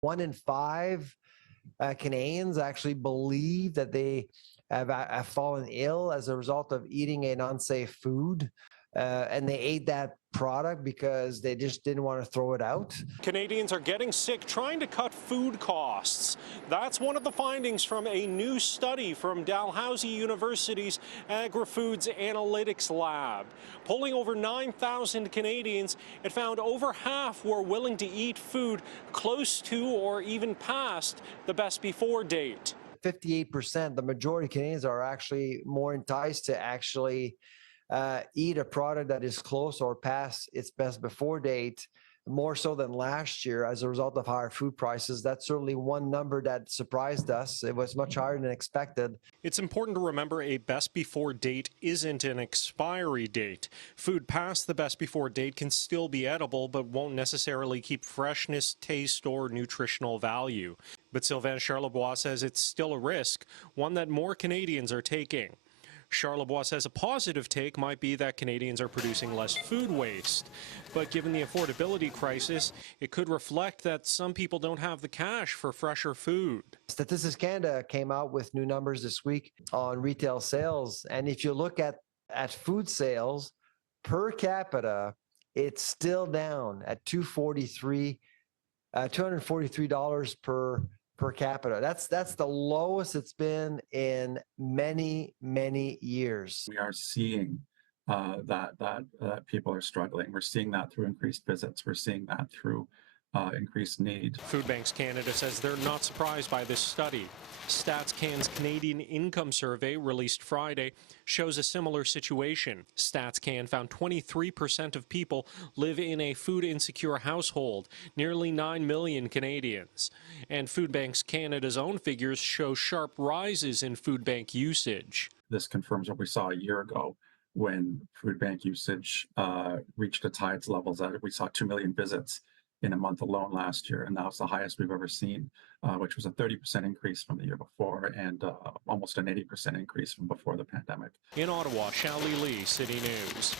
1 in 5 Canadians actually believe that they have fallen ill as a result of eating an unsafe food. And they ate that product because they just didn't want to throw it out. Canadians are getting sick trying to cut food costs. That's one of the findings from a new study from Dalhousie University's Agri-Foods Analytics Lab. Polling over 9,000 Canadians, it found over half were willing to eat food close to or even past the best before date. 58%, the majority of Canadians are actually more enticed to actually eat a product that is close or past its best before date, more so than last year as a result of higher food prices. That's certainly one number that surprised us. It was much higher than expected. It's important to remember a best before date isn't an expiry date. Food past the best before date can still be edible, but won't necessarily keep freshness, taste, or nutritional value. But Sylvain Charlebois says it's still a risk, one that more Canadians are taking. Charlebois says a positive take might be that Canadians are producing less food waste. But given the affordability crisis, it could reflect that some people don't have the cash for fresher food. Statistics Canada came out with new numbers this week on retail sales. And if you look at food sales per capita, it's still down at $243 per capita. That's the lowest it's been in many, many years. We are seeing that people are struggling. We're seeing that through increased visits. We're seeing that through increased need. Food Banks Canada says they're not surprised by this study. Stats Can's Canadian Income Survey, released Friday, shows a similar situation. Stats Can found 23% of people live in a food-insecure household, nearly 9 million Canadians. And Food Banks Canada's own figures show sharp rises in food bank usage. This confirms what we saw a year ago when food bank usage reached its highest levels. We saw 2 million visits in a month alone last year, and that was the highest we've ever seen, which was a 30% increase from the year before and almost an 80% increase from before the pandemic. In Ottawa, Shally Lee, City News.